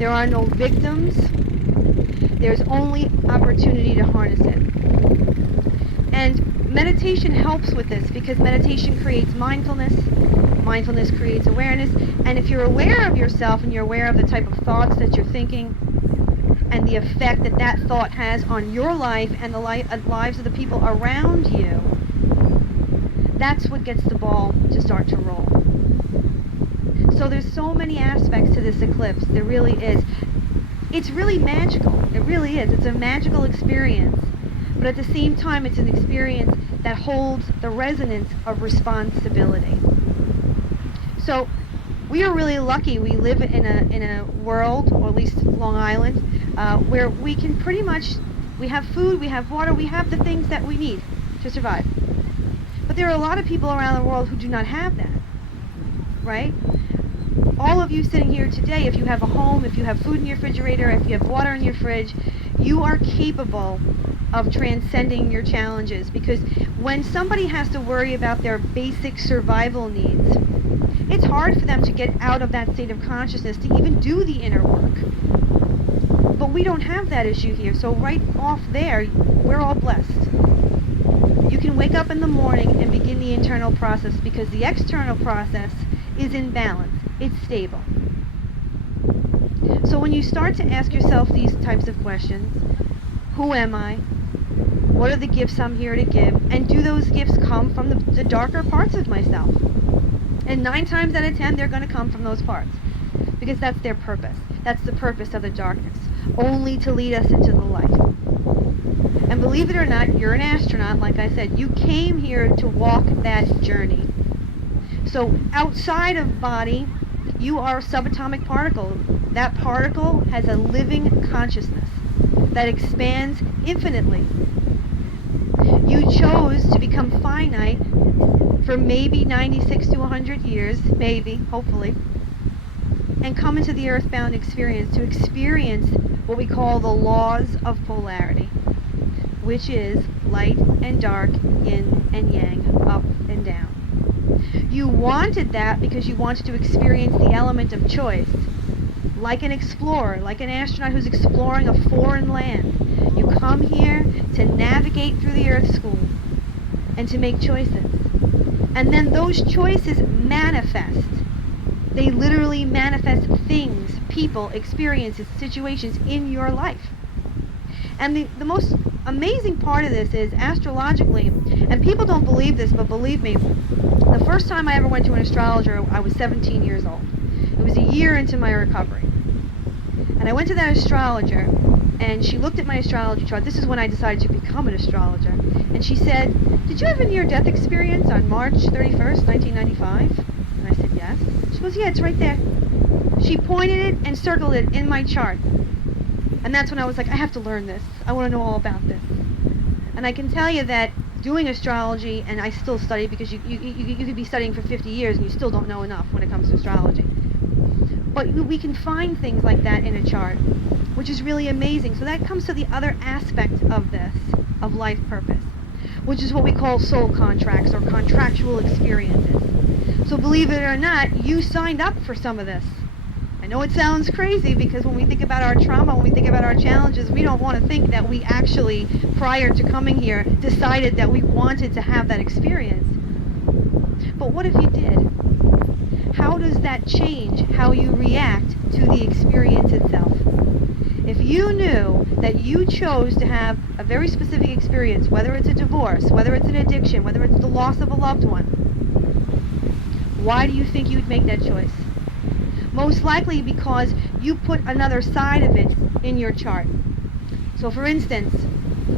There are no victims. There's only opportunity to harness it. And meditation helps with this because meditation creates mindfulness. Mindfulness creates awareness. And if you're aware of yourself and you're aware of the type of thoughts that you're thinking and the effect that that thought has on your life and the lives of the people around you, that's what gets the ball to start to roll. So there's so many aspects to this eclipse. There really is. It's really magical. It really is. It's a magical experience. But at the same time, it's an experience that holds the resonance of responsibility. So we are really lucky. We live in a world, or at least Long Island, where we can pretty much, we have food, we have water, we have the things that we need to survive. But there are a lot of people around the world who do not have that, right? All of you sitting here today, if you have a home, if you have food in your refrigerator, if you have water in your fridge, you are capable of transcending your challenges, because when somebody has to worry about their basic survival needs, it's hard for them to get out of that state of consciousness to even do the inner work. But we don't have that issue here, so right off there, we're all blessed. You can wake up in the morning and begin the internal process because the external process is in balance. It's stable. So when you start to ask yourself these types of questions, who am I? What are the gifts I'm here to give? And do those gifts come from the darker parts of myself? And 9 times out of 10, they're going to come from those parts. Because that's their purpose. That's the purpose of the darkness. Only to lead us into the light. And believe it or not, you're an astronaut, like I said. You came here to walk that journey. So outside of body, you are a subatomic particle. That particle has a living consciousness that expands infinitely. You chose to become finite for maybe 96 to 100 years, maybe, hopefully, and come into the earthbound experience to experience what we call the laws of polarity, which is light and dark, yin and yang, up and down. You wanted that because you wanted to experience the element of choice, like an explorer, like an astronaut who's exploring a foreign land. You come here to navigate through the Earth School and to make choices. And then those choices manifest. They literally manifest things, people, experiences, situations in your life. And the most amazing part of this is, astrologically, and people don't believe this, but believe me, the first time I ever went to an astrologer, I was 17 years old. It was a year into my recovery. And I went to that astrologer, and she looked at my astrology chart. This is when I decided to become an astrologer. And she said, "Did you have a near-death experience on March 31st, 1995? And I said, "Yes." She goes, "Yeah, it's right there." She pointed it and circled it in my chart. And that's when I was like, I have to learn this. I want to know all about this. And I can tell you that doing astrology, and I still study because you could be studying for 50 years and you still don't know enough when it comes to astrology. But we can find things like that in a chart, which is really amazing. So that comes to the other aspect of this, of life purpose, which is what we call soul contracts or contractual experiences. So believe it or not, you signed up for some of this. I know it sounds crazy because when we think about our trauma, when we think about our challenges, we don't want to think that we actually, prior to coming here, decided that we wanted to have that experience. But what if you did? How does that change how you react to the experience itself? If you knew that you chose to have a very specific experience, whether it's a divorce, whether it's an addiction, whether it's the loss of a loved one, why do you think you'd make that choice? Most likely because you put another side of it in your chart. So for instance,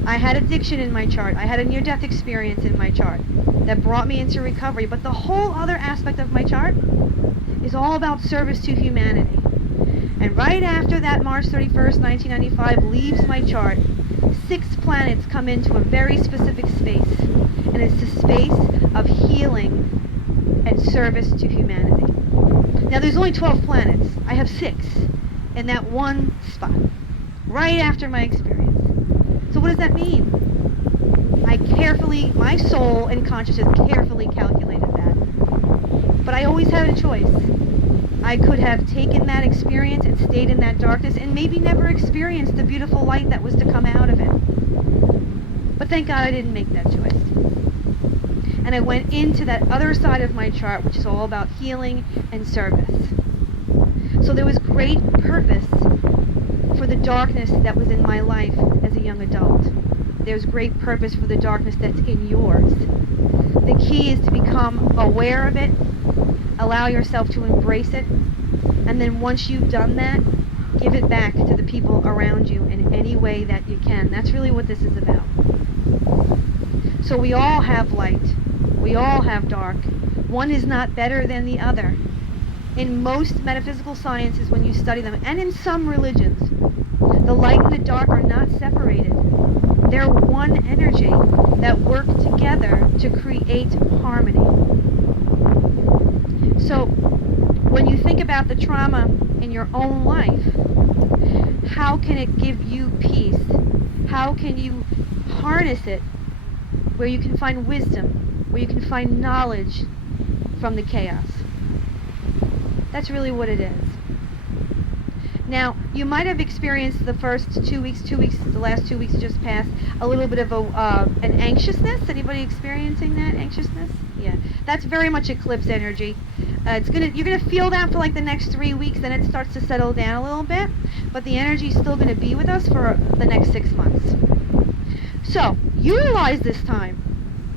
I had addiction in my chart. I had a near-death experience in my chart that brought me into recovery. But the whole other aspect of my chart is all about service to humanity. And right after that March 31st, 1995 leaves my chart, 6 planets come into a very specific space. And it's the space of healing and service to humanity. Now there's only 12 planets. I have 6 in that one spot, right after my experience. So what does that mean? My soul and consciousness carefully calculated that. But I always had a choice. I could have taken that experience and stayed in that darkness and maybe never experienced the beautiful light that was to come out of it. But thank God I didn't make that choice. And I went into that other side of my chart, which is all about healing and service. So there was great purpose for the darkness that was in my life as a young adult. There's great purpose for the darkness that's in yours. The key is to become aware of it, allow yourself to embrace it, and then once you've done that, give it back to the people around you in any way that you can. That's really what this is about. So we all have light. We all have dark. One is not better than the other. In most metaphysical sciences, when you study them, and in some religions, the light and the dark are not separated. They're one energy that work together to create harmony. So, when you think about the trauma in your own life, how can it give you peace? How can you harness it where you can find wisdom, where you can find knowledge from the chaos? That's really what it is. Now, you might have experienced the first 2 weeks, the last 2 weeks just passed, a little bit of an anxiousness. Anybody experiencing that anxiousness? Yeah, that's very much eclipse energy. You're gonna feel that for like the next 3 weeks, then it starts to settle down a little bit, but the energy is still gonna be with us for the next 6 months. So, utilize this time.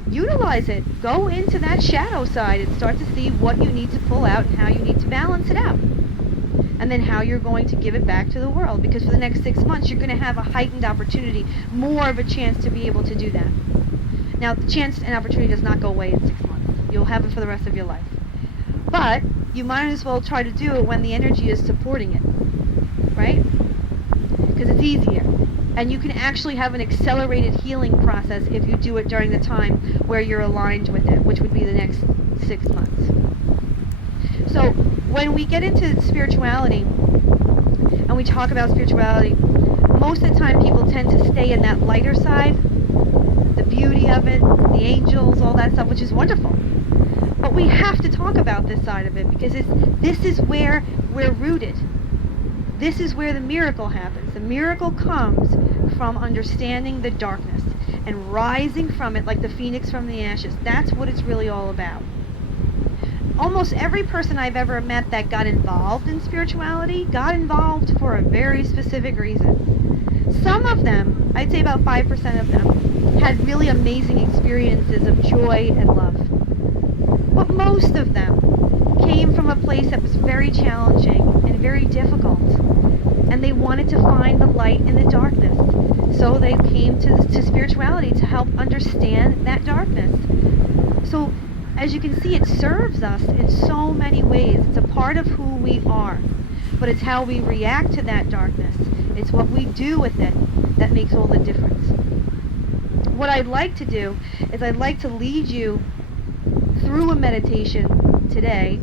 Utilize it. Go into that shadow side and start to see what you need to pull out and how you need to balance it out. And then how you're going to give it back to the world. Because for the next 6 months, you're going to have a heightened opportunity, more of a chance to be able to do that. Now, the chance and opportunity does not go away in 6 months. You'll have it for the rest of your life. But you might as well try to do it when the energy is supporting it. Right? Because it's easier. And you can actually have an accelerated healing process if you do it during the time where you're aligned with it, which would be the next 6 months. So when we get into spirituality and we talk about spirituality, most of the time people tend to stay in that lighter side, the beauty of it, the angels, all that stuff, which is wonderful. But we have to talk about this side of it because this is where we're rooted. This is where the miracle happens. The miracle comes from understanding the darkness and rising from it like the phoenix from the ashes. That's what it's really all about. Almost every person I've ever met that got involved in spirituality got involved for a very specific reason. Some of them, I'd say about 5% of them, had really amazing experiences of joy and love. But most of them came from a place that was very challenging and very difficult. And they wanted to find the light in the darkness. So they came to spirituality to help understand that darkness. So, as you can see, it serves us in so many ways. It's a part of who we are. But it's how we react to that darkness. It's what we do with it that makes all the difference. What I'd like to do is I'd like to lead you through a meditation today